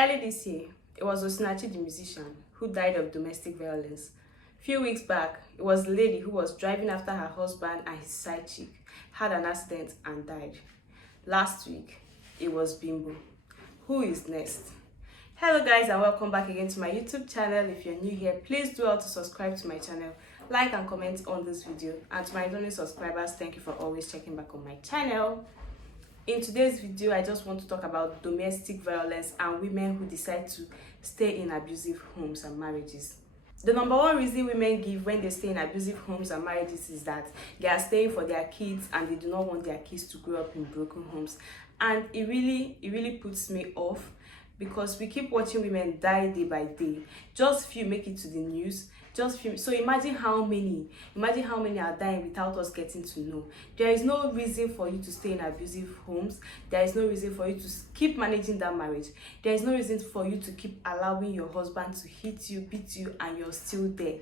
Early this year, it was Osinachi the musician who died of domestic violence. Few weeks back, it was the lady who was driving after her husband and his side chick had an accident and died. Last week, it was Bimbo. Who is next? Hello guys and welcome back again to my YouTube channel. If you're new here, please do to subscribe to my channel, like and comment on this video. And to my returning subscribers, thank you for always checking back on my channel. In today's video, I just want to talk about domestic violence and women who decide to stay in abusive homes and marriages. The number one reason women give when they stay in abusive homes and marriages is that they are staying for their kids and they do not want their kids to grow up in broken homes. And it really puts me off, because we keep watching women die day by day. Just few make it to the news. Just few. So imagine how many are dying without us getting to know. There is no reason for you to stay in abusive homes. There is no reason for you to keep managing that marriage. There is no reason for you to keep allowing your husband to hit you, beat you, and you're still there.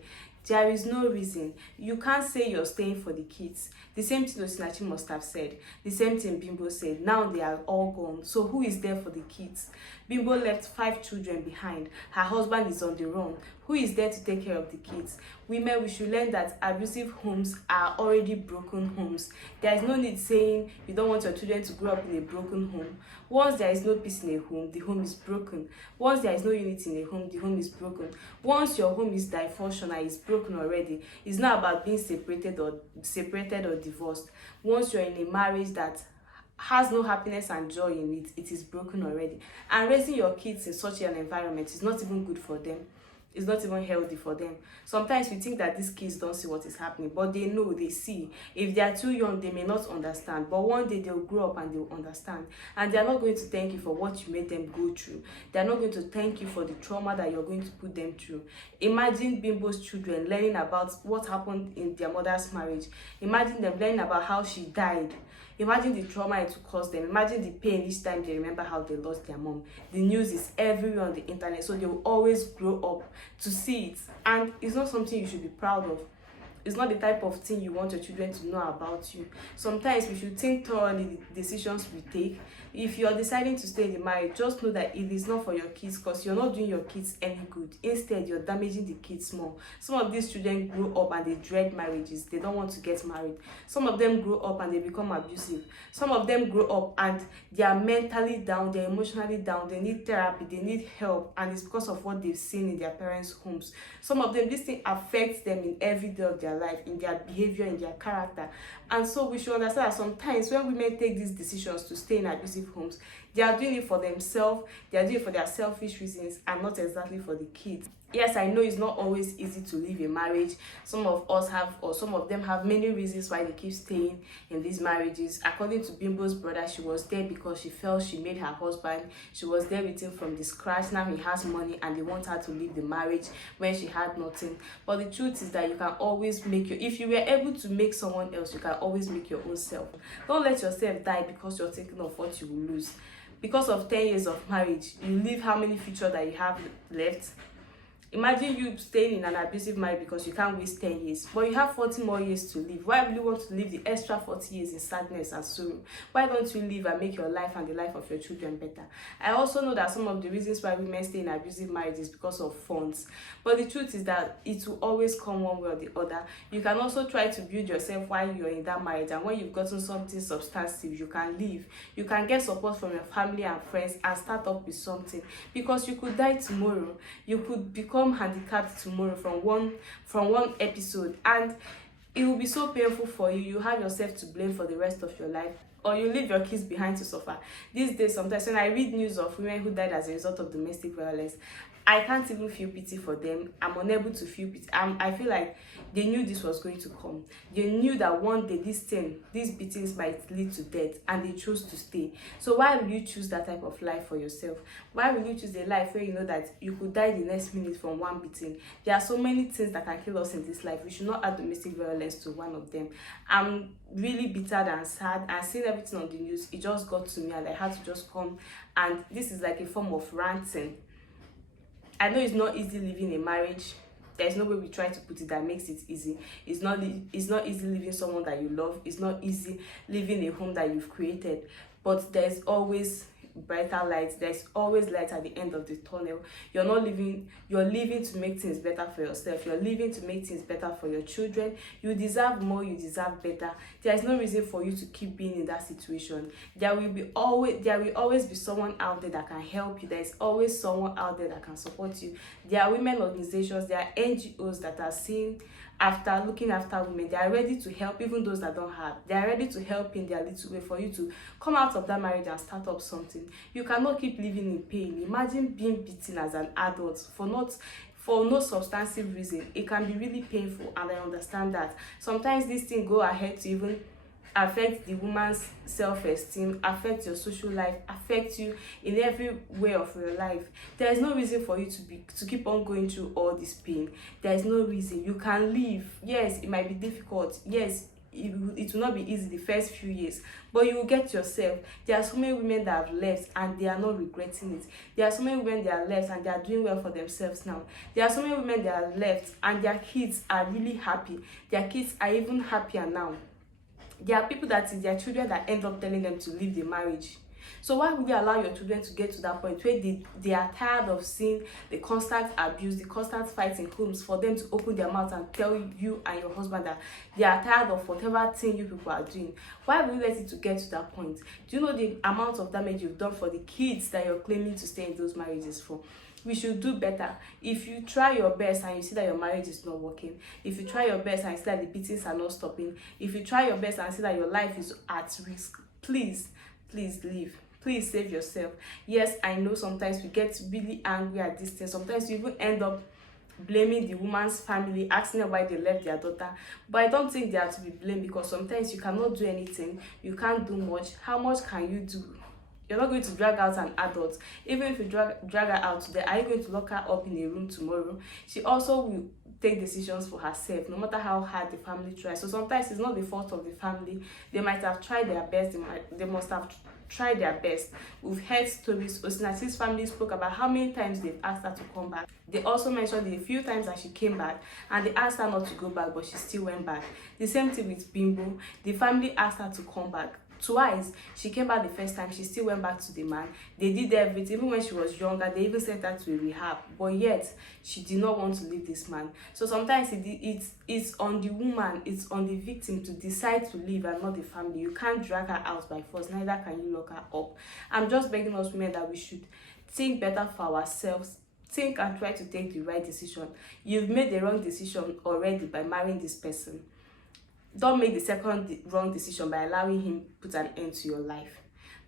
There is no reason. You can't say you're staying for the kids. The same thing Osinachi must have said. The same thing Bimbo said. Now they are all gone. So who is there for the kids? Bimbo left 5 children behind. Her husband is on the run. Who is there to take care of the kids? Women, we should learn that abusive homes are already broken homes. There is no need saying you don't want your children to grow up in a broken home. Once there is no peace in a home, the home is broken. Once there is no unity in a home, the home is broken. Once your home is dysfunctional, it's broken already. It's not about being separated or divorced. Once you're in a marriage that has no happiness and joy in it, it is broken already. And raising your kids in such an environment is not even good for them. It's not even healthy for them. Sometimes we think that these kids don't see what is happening, but they know, they see. If they are too young, they may not understand, but one day they'll grow up and they'll understand. And they're not going to thank you for what you made them go through. They're not going to thank you for the trauma that you're going to put them through. Imagine Bimbo's children learning about what happened in their mother's marriage. Imagine them learning about how she died. Imagine the trauma it will cause them. Imagine the pain each time they remember how they lost their mom. The news is everywhere on the internet, so they will always grow up to see it. And it's not something you should be proud of. It's not the type of thing you want your children to know about you. Sometimes we should think thoroughly the decisions we take. If you're deciding to stay in the marriage, just know that it is not for your kids, because you're not doing your kids any good. Instead, you're damaging the kids more. Some of these children grow up and they dread marriages. They don't want to get married. Some of them grow up and they become abusive. Some of them grow up and they are mentally down, they're emotionally down, they need therapy, they need help, and it's because of what they've seen in their parents' homes. Some of them, this thing affects them in every day of their life, in their behavior, in their character. And so we should understand that sometimes when women take these decisions to stay in abusive homes, they are doing it for themselves, they are doing it for their selfish reasons, and not exactly for the kids. Yes, I know it's not always easy to leave a marriage. Some of us have, or some of them have, many reasons why they keep staying in these marriages. According to Bimbo's brother, she was there because she felt she made her husband. She was there with him from the scratch. Now he has money and they want her to leave the marriage when she had nothing. But the truth is that you can always make if you were able to make someone else, you can always make your own self. Don't let yourself die because you're thinking of what you will lose. Because of 10 years of marriage, you leave how many future that you have left. Imagine you staying in an abusive marriage because you can't waste 10 years, but you have 40 more years to live. Why will you want to live the extra 40 years in sadness and sorrow? Why don't you live and make your life and the life of your children better? I also know that some of the reasons why women stay in abusive marriage is because of funds, but the truth is that it will always come one way or the other. You can also try to build yourself while you're in that marriage, and when you've gotten something substantive, you can leave. You can get support from your family and friends and start up with something, because you could die tomorrow. You could become handicapped tomorrow from one episode, and it will be so painful for you. You have yourself to blame for the rest of your life, or you leave your kids behind to suffer. These days, sometimes when I read news of women who died as a result of domestic violence, I can't even feel pity for them. I'm unable to feel pity. I feel like they knew this was going to come. They knew that one day these beatings might lead to death, and they chose to stay. So why will you choose that type of life for yourself? Why will you choose a life where you know that you could die the next minute from one beating? There are so many things that can kill us in this life. We should not add domestic violence to one of them. I'm really bitter and sad, and seeing everything on the news, it just got to me, and I had to just come, and this is like a form of ranting. I know it's not easy living a marriage. There's no way we try to put it that makes it easy. It's not easy living someone that you love. It's not easy living a home that you've created. But there's always brighter light. There's always light at the end of the tunnel. You're not living, you're living to make things better for yourself. You're living to make things better for your children. You deserve more, you deserve better. There's no reason for you to keep being in that situation. There will always be someone out there that can help you. There's always someone out there that can support you. There are women organizations, there are NGOs that are seeing after looking after women. They are ready to help, even those that don't have. They are ready to help in their little way for you to come out of that marriage and start up something. You cannot keep living in pain. Imagine being beaten as an adult for no substantive reason. It can be really painful, and I understand that. Sometimes these things go ahead to even affect the woman's self-esteem, affect your social life, affect you in every way of your life. There is no reason for you to keep on going through all this pain. There is no reason. You can leave. Yes, it might be difficult. Yes, it will not be easy the first few years, but you will get yourself. There are so many women that have left and they are not regretting it. There are so many women that are left and they are doing well for themselves now. There are so many women that are left and their kids are really happy. Their kids are even happier now. There are people that is their children that end up telling them to leave the marriage. So why would you allow your children to get to that point where they are tired of seeing the constant abuse, the constant fights in homes, for them to open their mouth and tell you and your husband that they are tired of whatever thing you people are doing? Why would you let it to get to that point? Do you know the amount of damage you've done for the kids that you're claiming to stay in those marriages for? We should do better. If you try your best and you see that your marriage is not working, if you try your best and you see that the beatings are not stopping, if you try your best and see that your life is at risk, please leave. Please save yourself. Yes, I know sometimes we get really angry at this thing. Sometimes you even end up blaming the woman's family, asking them why they left their daughter. But I don't think they are to be blamed, because sometimes you cannot do anything. You can't do much. How much can you do? You're not going to drag out an adult. Even if you drag her out today, are you going to lock her up in a room tomorrow? She also will take decisions for herself, no matter how hard the family tries. So sometimes it's not the fault of the family. They might have tried their best. They must have tried their best. We've heard stories. Osinachi's family spoke about how many times they've asked her to come back. They also mentioned the few times that she came back and they asked her not to go back, but she still went back. The same thing with Bimbo. The family asked her to come back twice. She came back the first time, she still went back to the man. They did everything. Even when she was younger, they even sent her to a rehab, but yet she did not want to leave this man. So sometimes it's on the woman, it's on the victim to decide to leave, and not the family. You can't drag her out by force, neither can you lock her up. I'm just begging us women that we should think better for ourselves. Think and try to take the right decision. You've made the wrong decision already by marrying this person. Don't make the second wrong decision by allowing him put an end to your life.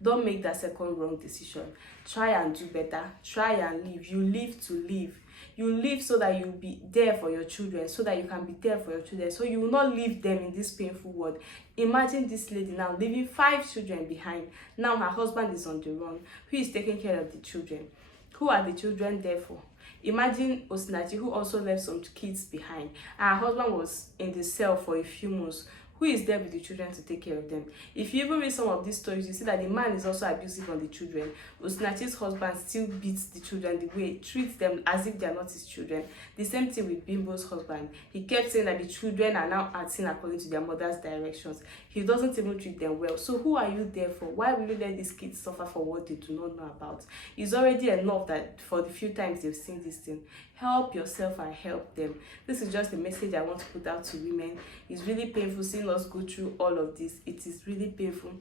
Don't make that second wrong decision. Try and do better. Try and live. You live to live. You live so that you'll be there for your children, so that you can be there for your children, so you will not leave them in this painful world. Imagine this lady now leaving 5 children behind. Now her husband is on the run. Who is taking care of the children? Who are the children there for? Imagine Osinachi, who also left some kids behind. Her husband was in the cell for a few months. Who is there with the children to take care of them? If you even read some of these stories, you see that the man is also abusive on the children. Osinachi's husband still beats the children the way, treats them as if they are not his children. The same thing with Bimbo's husband. He kept saying that the children are now acting according to their mother's directions. He doesn't even treat them well. So who are you there for? Why will you let these kids suffer for what they do not know about? It's already enough that for the few times they've seen this thing. Help yourself and help them. This is just a message I want to put out to women. It's really painful seeing us go through all of this. It is really painful.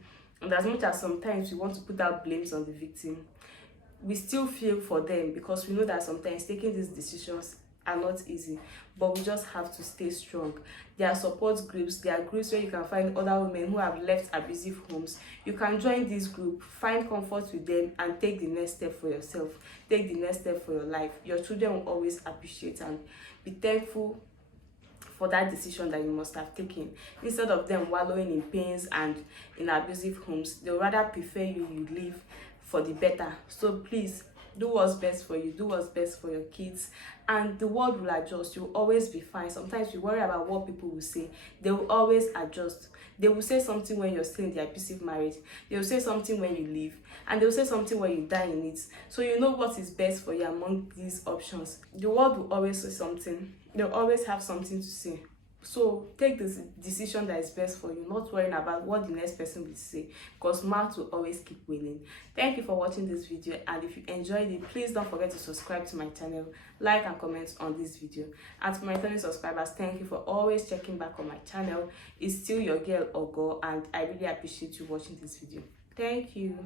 And as much as sometimes we want to put out blames on the victim, we still feel for them, because we know that sometimes taking these decisions are not easy, but we just have to stay strong. There are support groups. There are groups where you can find other women who have left abusive homes. You can join this group, find comfort with them, and take the next step for yourself. Take the next step for your life. Your children will always appreciate and be thankful for that decision that you must have taken. Instead of them wallowing in pains and in abusive homes, they'll rather prefer you live for the better. So please, do what's best for you. Do what's best for your kids, and the world will adjust. You'll always be fine. Sometimes you worry about what people will say. They will always adjust. They will say something when you're still in the abusive marriage. They will say something when you leave, and they will say something when you die in it. So you know what is best for you among these options. The world will always say something. They'll always have something to say. So take this decision that is best for you, not worrying about what the next person will say, because mouth will always keep winning. Thank you for watching this video, and if you enjoyed it, please don't forget to subscribe to my channel, like and comment on this video. And to my returning subscribers, thank you for always checking back on my channel. It's still your girl Ogo, and I really appreciate you watching this video. Thank you.